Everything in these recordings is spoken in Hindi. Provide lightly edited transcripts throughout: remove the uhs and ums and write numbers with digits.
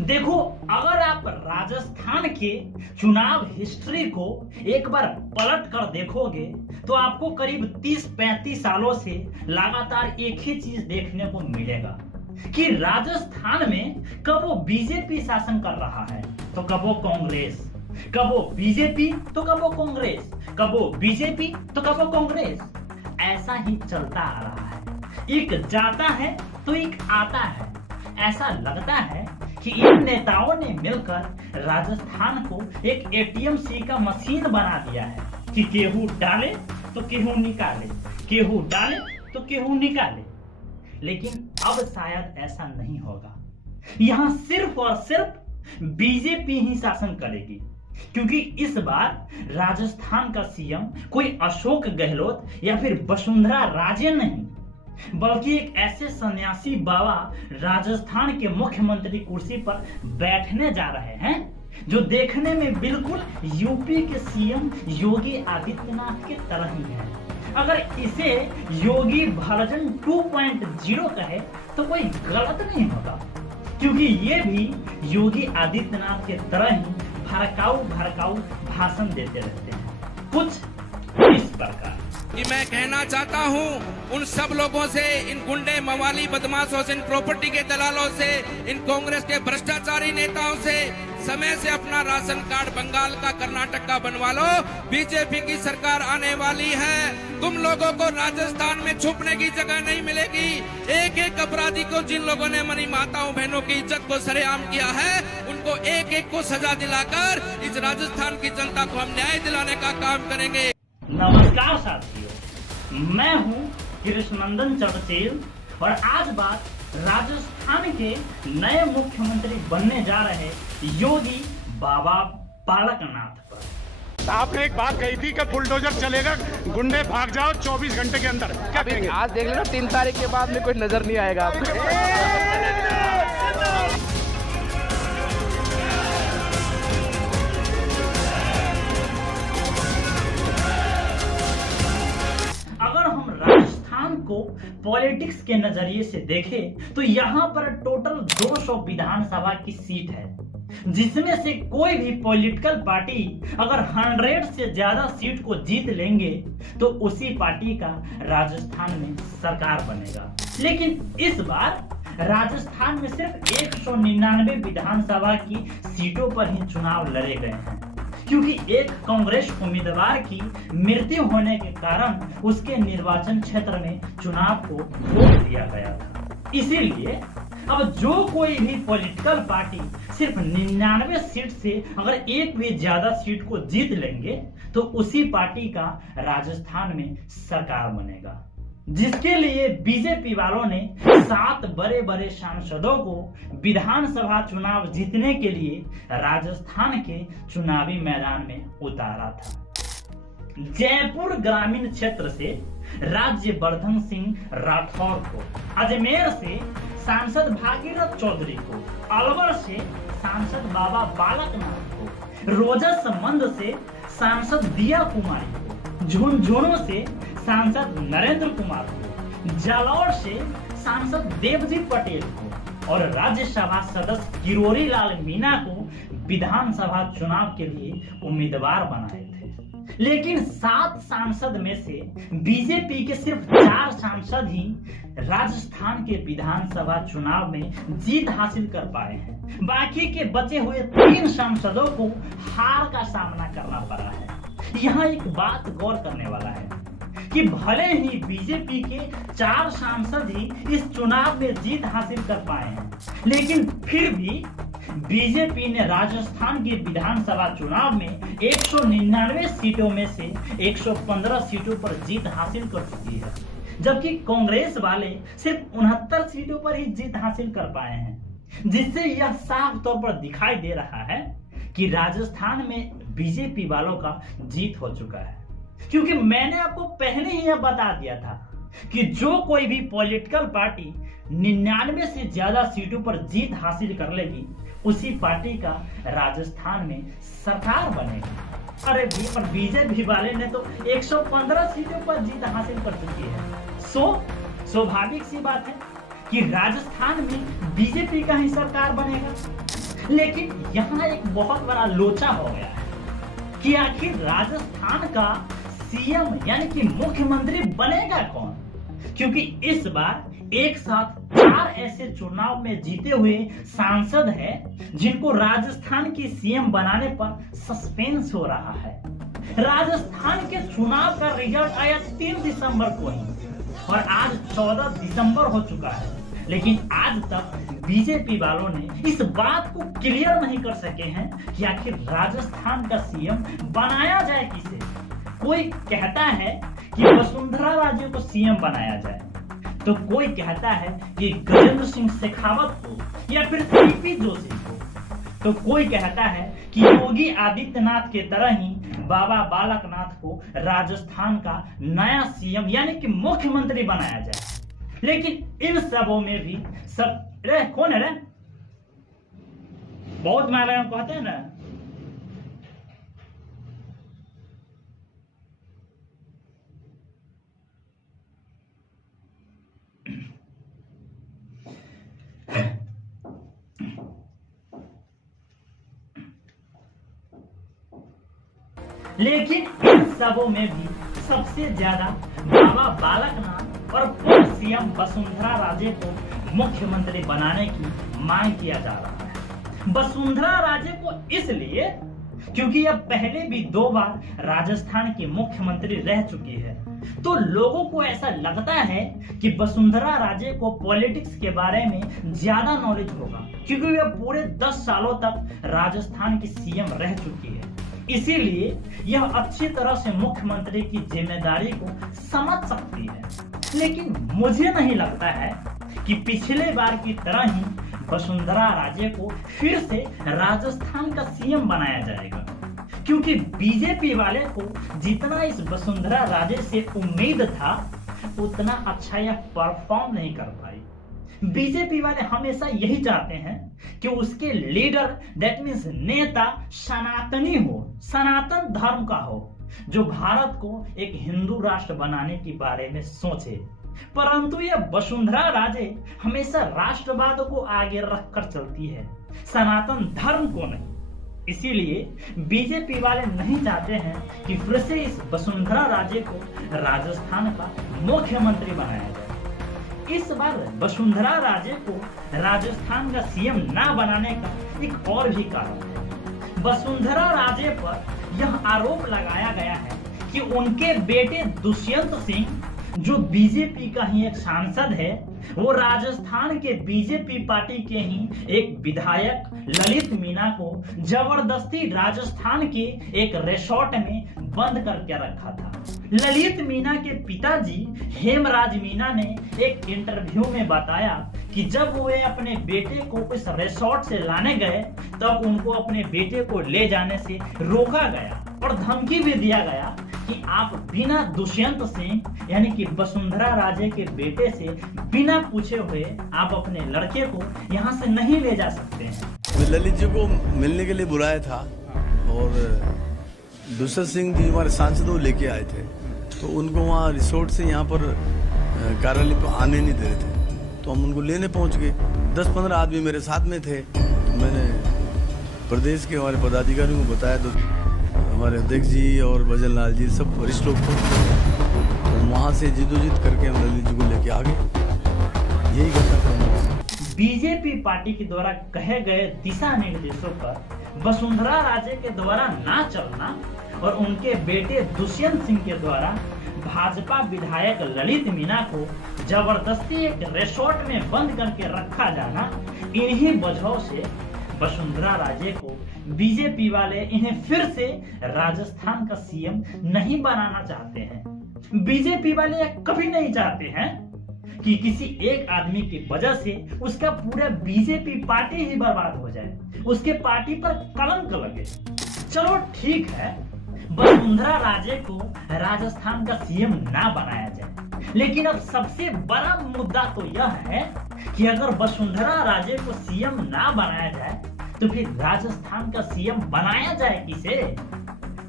देखो, अगर आप राजस्थान के चुनाव हिस्ट्री को एक बार पलट कर देखोगे तो आपको करीब 30-35 सालों से लगातार एक ही चीज देखने को मिलेगा कि राजस्थान में कब वो बीजेपी शासन कर रहा है तो कब वो कांग्रेस, कब वो बीजेपी तो कब वो कांग्रेस, कब वो बीजेपी तो कब वो कांग्रेस। ऐसा ही चलता आ रहा है। एक जाता है तो एक आता है। ऐसा लगता है कि इन नेताओं ने मिलकर राजस्थान को एक एटीएम सी का मशीन बना दिया है कि गेहूं डाले तो गेहूं निकाले, गेहूं डाले तो गेहूं निकाले। लेकिन अब शायद ऐसा नहीं होगा। यहां सिर्फ और सिर्फ बीजेपी ही शासन करेगी, क्योंकि इस बार राजस्थान का सीएम कोई अशोक गहलोत या फिर वसुंधरा राजे नहीं, बल्कि एक ऐसे सन्यासी बाबा राजस्थान के मुख्यमंत्री कुर्सी पर बैठने जा रहे हैं जो देखने में बिल्कुल यूपी के सीएम योगी आदित्यनाथ के तरह ही है। अगर इसे योगी वर्जन 2.0 कहे तो कोई गलत नहीं होगा, क्योंकि ये भी योगी आदित्यनाथ के तरह ही भड़काऊ भाषण देते रहते हैं, कुछ इस प्रकार कि मैं कहना चाहता हूं उन सब लोगों से, इन गुंडे मवाली बदमाशों से, इन प्रॉपर्टी के दलालों से, इन कांग्रेस के भ्रष्टाचारी नेताओं से, समय से अपना राशन कार्ड बंगाल का, कर्नाटक का बनवा लो। बीजेपी की सरकार आने वाली है। तुम लोगों को राजस्थान में छुपने की जगह नहीं मिलेगी। एक एक अपराधी को, जिन लोगों ने हमारी माताओं बहनों की इज्जत को सरेआम किया है, उनको एक एक को सजा दिलाकर इस राजस्थान की जनता को हम न्याय दिलाने का काम करेंगे। नमस्कार साथियों, मैं हूं कृष्णनंदन चटर्जी और आज बात राजस्थान के नए मुख्यमंत्री बनने जा रहे योगी बाबा बालकनाथ पर। आपने एक बात कही थी कि बुलडोजर चलेगा, गुंडे भाग जाओ 24 घंटे के अंदर। क्या कहेंगे? आज देख लेना 3 तारीख के बाद में कोई नजर नहीं आएगा आपको। को पॉलिटिक्स के नजरिए से देखें तो यहाँ पर टोटल 200 विधानसभा की सीट है, जिसमें से कोई भी पॉलिटिकल पार्टी अगर 100 से ज्यादा सीट को जीत लेंगे तो उसी पार्टी का राजस्थान में सरकार बनेगा। लेकिन इस बार राजस्थान में सिर्फ 199 विधानसभा की सीटों पर ही चुनाव लड़े गए हैं, क्योंकि एक कांग्रेस उम्मीदवार की मृत्यु होने के कारण उसके निर्वाचन क्षेत्र में चुनाव को रोक दिया गया था। इसीलिए अब जो कोई भी पॉलिटिकल पार्टी सिर्फ 99 सीट से अगर एक भी ज्यादा सीट को जीत लेंगे तो उसी पार्टी का राजस्थान में सरकार बनेगा, जिसके लिए बीजेपी वालों ने 7 बड़े बड़े सांसदों को विधानसभा चुनाव जीतने के लिए राजस्थान के चुनावी मैदान में उतारा था। जयपुर ग्रामीण क्षेत्र से राज्यवर्धन सिंह राठौर को, अजमेर से सांसद भागीरथ चौधरी को, अलवर से सांसद बाबा बालकनाथ को, रोजसमंद से सांसद दिया कुमारी को, झुंझुनू से सांसद नरेंद्र कुमार को, जालौर से सांसद देवजीत पटेल को और राज्यसभा सदस्य किरोड़ी लाल मीणा को विधानसभा चुनाव के लिए उम्मीदवार बनाए थे। लेकिन 7 सांसद में से बीजेपी के सिर्फ 4 सांसद ही राजस्थान के विधानसभा चुनाव में जीत हासिल कर पाए हैं। बाकी के बचे हुए 3 सांसदों को हार का सामना करना पड़ा है। यहाँ एक बात गौर करने वाला है कि भले ही बीजेपी के 4 सांसद ही इस चुनाव में जीत हासिल कर पाए हैं, लेकिन फिर भी बीजेपी ने राजस्थान के विधानसभा चुनाव में 199 सीटों में से 115 सीटों पर जीत हासिल कर चुकी है, जबकि कांग्रेस वाले सिर्फ 69 सीटों पर ही जीत हासिल कर पाए हैं, जिससे यह साफ तौर पर दिखाई दे रहा है कि राजस्थान में बीजेपी वालों का जीत हो चुका है। क्योंकि मैंने आपको पहले ही यह बता दिया था कि जो कोई भी पॉलिटिकल पार्टी 99 से ज्यादा सीटों पर जीत हासिल कर लेगी उसी पार्टी का राजस्थान में सरकार बनेगी। अरे भी पर बीजेपी वाले ने तो 115 सीटों पर जीत हासिल कर चुकी है। स्वाभाविक सी बात है कि राजस्थान में बीजेपी का ही सरकार बनेगा। लेकिन यहाँ एक बहुत बड़ा लोचा हो गया है कि आखिर राजस्थान का सीएम यानी कि मुख्यमंत्री बनेगा कौन, क्योंकि इस बार एक साथ 4 ऐसे चुनाव में जीते हुए सांसद हैं जिनको राजस्थान की सीएम बनाने पर सस्पेंस हो रहा है। राजस्थान के चुनाव का रिजल्ट आया 3 दिसंबर को ही और आज 14 दिसंबर हो चुका है, लेकिन आज तक बीजेपी वालों ने इस बात को क्लियर नहीं कर सके हैं कि आखिर राजस्थान का सीएम बनाया जाए किसे। कोई कहता है कि वसुंधरा राजे को सीएम बनाया जाए, तो कोई कहता है कि गजेंद्र सिंह शेखावत को या फिर सीपी जोशी को, तो कोई कहता है कि योगी आदित्यनाथ के तरह ही बाबा बालकनाथ को राजस्थान का नया सीएम यानी कि मुख्यमंत्री बनाया जाए। लेकिन इन सबों में भी सब कौन है रे? बहुत मारे कहते हैं ना, लेकिन इन सबों में भी सबसे ज्यादा बाबा बालकनाथ और पूर्व सीएम वसुंधरा राजे को मुख्यमंत्री बनाने की मांग किया जा रहा है। वसुंधरा राजे को इसलिए क्योंकि अब पहले भी 2 बार राजस्थान की मुख्यमंत्री रह चुकी है, तो लोगों को ऐसा लगता है कि वसुंधरा राजे को पॉलिटिक्स के बारे में ज्यादा नॉलेज होगा, क्योंकि वे पूरे 10 सालों तक राजस्थान की सीएम रह चुकी है। इसीलिए यह अच्छी तरह से मुख्यमंत्री की जिम्मेदारी को समझ सकती है। लेकिन मुझे नहीं लगता है कि पिछले बार की तरह ही वसुंधरा राजे को फिर से राजस्थान का सीएम बनाया जाएगा, क्योंकि बीजेपी वाले को जितना इस वसुंधरा राजे से उम्मीद था उतना अच्छा यह परफॉर्म नहीं कर पाई। बीजेपी वाले हमेशा यही चाहते हैं कि उसके लीडर दैट मीन्स नेता सनातनी हो, सनातन धर्म का हो, जो भारत को एक हिंदू राष्ट्र बनाने के बारे में सोचे। परंतु यह वसुंधरा राजे हमेशा राष्ट्रवाद को आगे रखकर चलती है, सनातन धर्म को नहीं। इसीलिए बीजेपी वाले नहीं चाहते हैं कि फिर से इस वसुंधरा राजे को राजस्थान का मुख्यमंत्री बनाया जाए। इस बार वसुंधरा राजे को राजस्थान का सीएम ना बनाने का एक और भी कारण है। वसुंधरा राजे पर यह आरोप लगाया गया है कि उनके बेटे दुष्यंत सिंह, जो बीजेपी का ही एक सांसद है, वो राजस्थान के बीजेपी पार्टी के ही एक विधायक ललित मीणा को जबरदस्ती राजस्थान के एक रिसोर्ट में बंद करके रखा था। ललित मीणा के पिताजी हेमराज मीणा ने एक इंटरव्यू में बताया कि जब वे अपने बेटे को इस रिसोर्ट से लाने गए तब उनको अपने बेटे को ले जाने से रोका गया और धमकी भी दिया गया कि आप बिना दुष्यंत सिंह यानी कि वसुंधरा राजे के बेटे से बिना पूछे हुए आप अपने लड़के को यहाँ से नहीं ले जा सकते हैं। ललित जी को मिलने के लिए बुलाया था और दुष्यंत सिंह जी हमारे सांसद वो लेके आए थे, तो उनको वहाँ रिसोर्ट से यहाँ पर कार्यालय पर आने नहीं दे रहे थे, तो हम उनको लेने पहुँच गए। 10-15 आदमी मेरे साथ में थे, तो मैंने प्रदेश के हमारे पदाधिकारियों को बताया, तो हमारे अध्यक्ष जी और भजन लाल जी सब वरिष्ठ लोग थे, तो वहाँ से जिदोजिद करके हम ललित जी को लेके आ गए। यही घटनाक्रम है। बीजेपी पार्टी के द्वारा कहे गए दिशा निर्देशों पर वसुंधरा राजे के द्वारा ना चलना और उनके बेटे दुष्यंत सिंह के द्वारा भाजपा विधायक ललित मीणा को जबरदस्ती एक रिसोर्ट में बंद करके रखा जाना, इन्हीं वजहों से वसुंधरा राजे को बीजेपी वाले इन्हें फिर से राजस्थान का सीएम नहीं बनाना चाहते हैं। बीजेपी वाले कभी नहीं चाहते हैं कि किसी एक आदमी की वजह से उसका पूरा बीजेपी पार्टी ही बर्बाद हो जाए, उसके पार्टी पर कलंक लगे। चलो ठीक है, वसुंधरा राजे को राजस्थान का सीएम ना बनाया जाए, लेकिन अब सबसे बड़ा मुद्दा तो यह है कि अगर वसुंधरा राजे को सीएम ना बनाया जाए तो फिर राजस्थान का सीएम बनाया जाए किसे?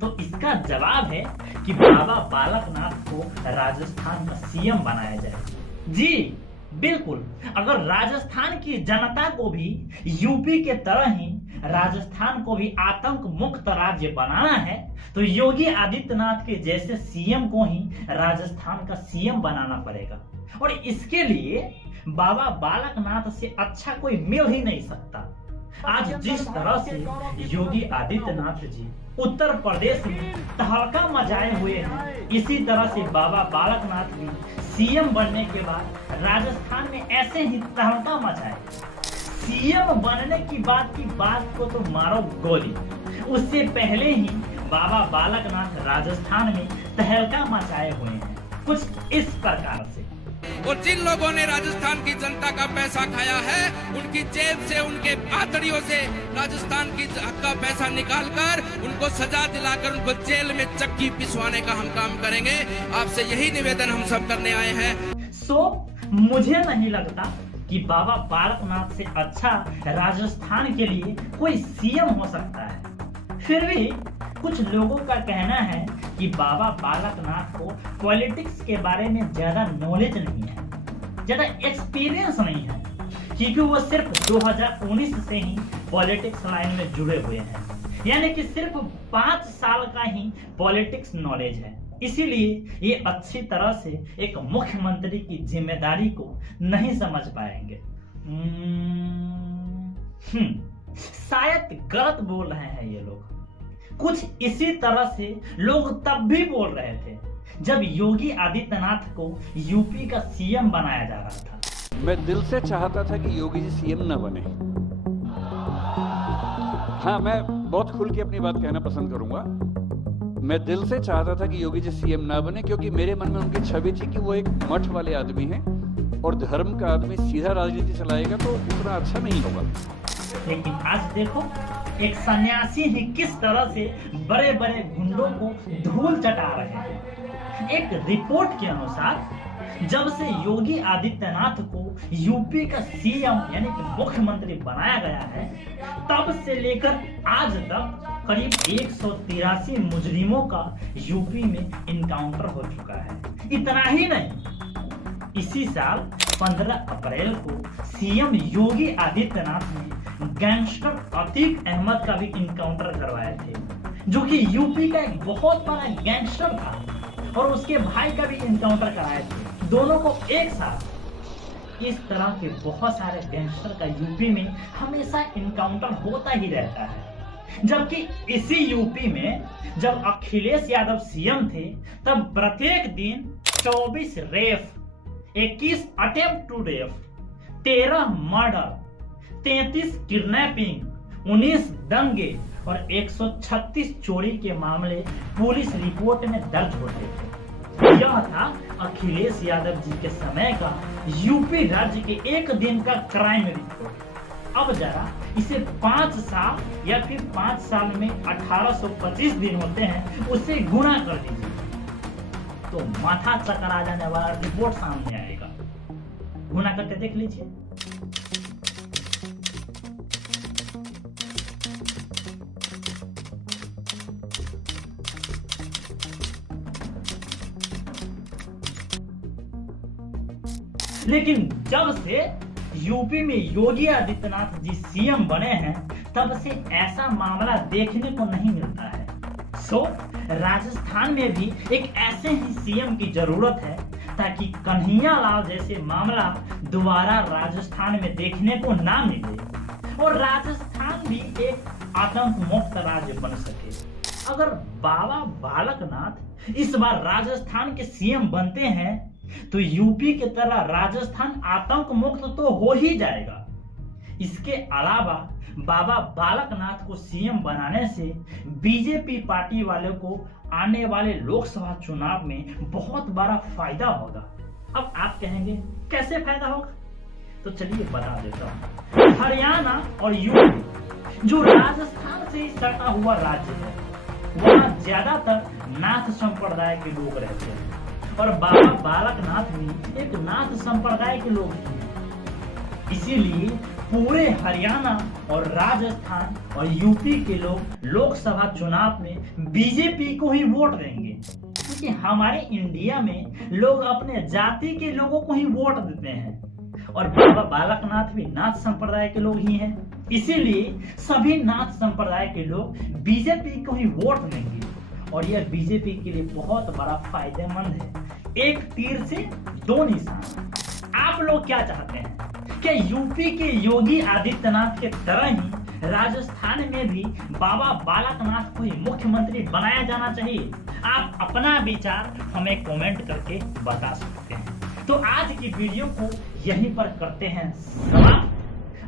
तो इसका जवाब है कि बाबा बालकनाथ को राजस्थान का सीएम बनाया जाए। जी बिल्कुल, अगर राजस्थान की जनता को भी यूपी के तरह ही राजस्थान को भी आतंक मुक्त राज्य बनाना है तो योगी आदित्यनाथ के जैसे सीएम को ही राजस्थान का सीएम बनाना पड़ेगा। और इसके लिए बाबा बालकनाथ से अच्छा कोई मिल ही नहीं सकता। आज जिस तरह से योगी आदित्यनाथ जी उत्तर प्रदेश में तहलका मचाए हुए हैं, इसी तरह से बाबा बालकनाथ भी सीएम बनने के बाद राजस्थान में ऐसे ही तहलका मचाए। सीएम बनने की बात को तो मारो गोली। उससे पहले ही बाबा बालकनाथ राजस्थान में तहलका मचाए हुए हैं, कुछ इस प्रकार से। और जिन लोगों ने राजस्थान की जनता का पैसा खाया है, उनकी जेब से, उनके आतड़ियों से राजस्थान की का पैसा निकालकर उनको सजा दिलाकर उनको जेल में चक्की पिसवाने का हम काम करेंगे। आपसे यही निवेदन हम सब करने आए हैं। मुझे नहीं लगता कि बाबा बालकनाथ से अच्छा राजस्थान के लिए कोई सीएम हो सकता है। फिर भी कुछ लोगों का कहना है कि बाबा बालकनाथ को पॉलिटिक्स के बारे में ज्यादा नॉलेज नहीं है, ज्यादा एक्सपीरियंस नहीं है, क्योंकि वो सिर्फ 2019 से ही पॉलिटिक्स लाइन में जुड़े हुए हैं, यानी कि सिर्फ 5 साल का ही पॉलिटिक्स नॉलेज है। इसीलिए ये अच्छी तरह से एक मुख्यमंत्री की जिम्मेदारी को नहीं समझ पाएंगे। शायद गलत बोल रहे हैं ये लोग। कुछ इसी तरह से लोग तब भी बोल रहे थे जब योगी आदित्यनाथ को यूपी का सीएम बनाया जा रहा था। मैं दिल से चाहता था कि योगी जी सीएम न बने। हाँ, मैं बहुत खुल के अपनी बात कहना पसंद करूंगा। मैं दिल से चाहता था कि योगी जी सीएम ना बने, क्योंकि मेरे मन में उनकी छवि थी कि वो एक मठ वाले आदमी हैं और धर्म का आदमी सीधा राजनीति चलाएगा तो उतना अच्छा नहीं होगा। लेकिन आज देखो, एक सन्यासी ही किस तरह से बड़े बड़े गुंडों को धूल चटा रहे हैं। एक रिपोर्ट के अनुसार जब से योगी आदित्यनाथ को यूपी का सीएम यानी कि मुख्यमंत्री बनाया गया है, तब से लेकर आज तक करीब 183 मुजरिमों का यूपी में इनकाउंटर हो चुका है। इतना ही नहीं, इसी साल 15 अप्रैल को सीएम योगी आदित्यनाथ ने गैंगस्टर अतीक अहमद का भी इनकाउंटर करवाए थे, जो कि यूपी का एक बहुत बड़ा गैंगस्टर था, और उसके भाई का भी इनकाउंटर कराए थे, दोनों को एक साथ। इस तरह के बहुत सारे गैंगस्टर का यूपी में हमेशा इनकाउंटर होता ही रहता है। जबकि इसी यूपी में जब अखिलेश यादव सीएम थे, तब प्रत्येक दिन 24 rape, 21 attempt to rape, 13 murder, 33 kidnapping, 19 दंगे और 136 चोरी के मामले पुलिस रिपोर्ट में दर्ज होते थे। यह था अखिलेश यादव जी के समय का यूपी राज्य के एक दिन का क्राइम रिपोर्ट। अब जरा इसे 5 साल या फिर 5 साल में 1825 दिन होते हैं, उससे गुणा कर दीजिए तो माथा चकरा जाने वाला रिपोर्ट सामने आएगा। गुणा करके देख लीजिए। लेकिन जब से यूपी में योगी आदित्यनाथ जी सीएम बने हैं, तब से ऐसा मामला देखने को नहीं मिलता है। राजस्थान में भी एक ऐसे ही सीएम की जरूरत है ताकि कन्हैया लाल जैसे मामला दोबारा राजस्थान में देखने को ना मिले और राजस्थान भी एक आतंक मुक्त राज्य बन सके। अगर बाबा बालकनाथ इस बार राजस्थान के सीएम बनते हैं तो यूपी की तरह राजस्थान आतंक मुक्त तो हो ही जाएगा। इसके अलावा बाबा बालकनाथ को सीएम बनाने से बीजेपी पार्टी वालों को आने वाले लोकसभा चुनाव में बहुत बड़ा फायदा होगा। अब आप कहेंगे कैसे फायदा होगा, तो चलिए बता देता हूँ। हरियाणा और यूपी जो राजस्थान से ही सटा हुआ राज्य है, वहाँ ज्यादातर नाथ संप्रदाय के लोग रहते हैं और बाबा बालकनाथ भी एक नाथ संप्रदाय के लोग हैं। इसीलिए पूरे हरियाणा और राजस्थान और यूपी के लोग लोकसभा चुनाव में बीजेपी को ही वोट देंगे, क्योंकि हमारे इंडिया में लोग अपने जाति के लोगों को ही वोट देते हैं और बाबा बालकनाथ भी नाथ संप्रदाय के लोग ही हैं। इसीलिए सभी नाथ संप्रदाय के लोग बीजेपी को ही वोट देंगे और यह बीजेपी के लिए बहुत बड़ा फायदेमंद है। एक तीर से दो निशान। आप लोग क्या चाहते हैं? क्या यूपी के योगी आदित्यनाथ के तरह ही राजस्थान में भी बाबा बालकनाथ को ही मुख्यमंत्री बनाया जाना चाहिए? आप अपना विचार हमें कमेंट करके बता सकते हैं। तो आज की वीडियो को यहीं पर करते हैं समाप्त।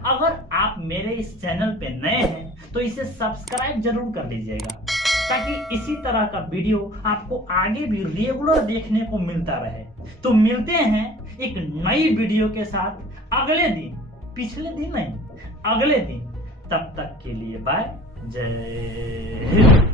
अगर आप मेरे इस चैनल पे नए हैं तो इसे सब्सक्राइब जरूर कर लीजिएगा ताकि इसी तरह का वीडियो आपको आगे भी रेगुलर देखने को मिलता रहे। तो मिलते हैं एक नई वीडियो के साथ अगले दिन, पिछले दिन नहीं, अगले दिन। तब तक के लिए बाय, जय हिंद।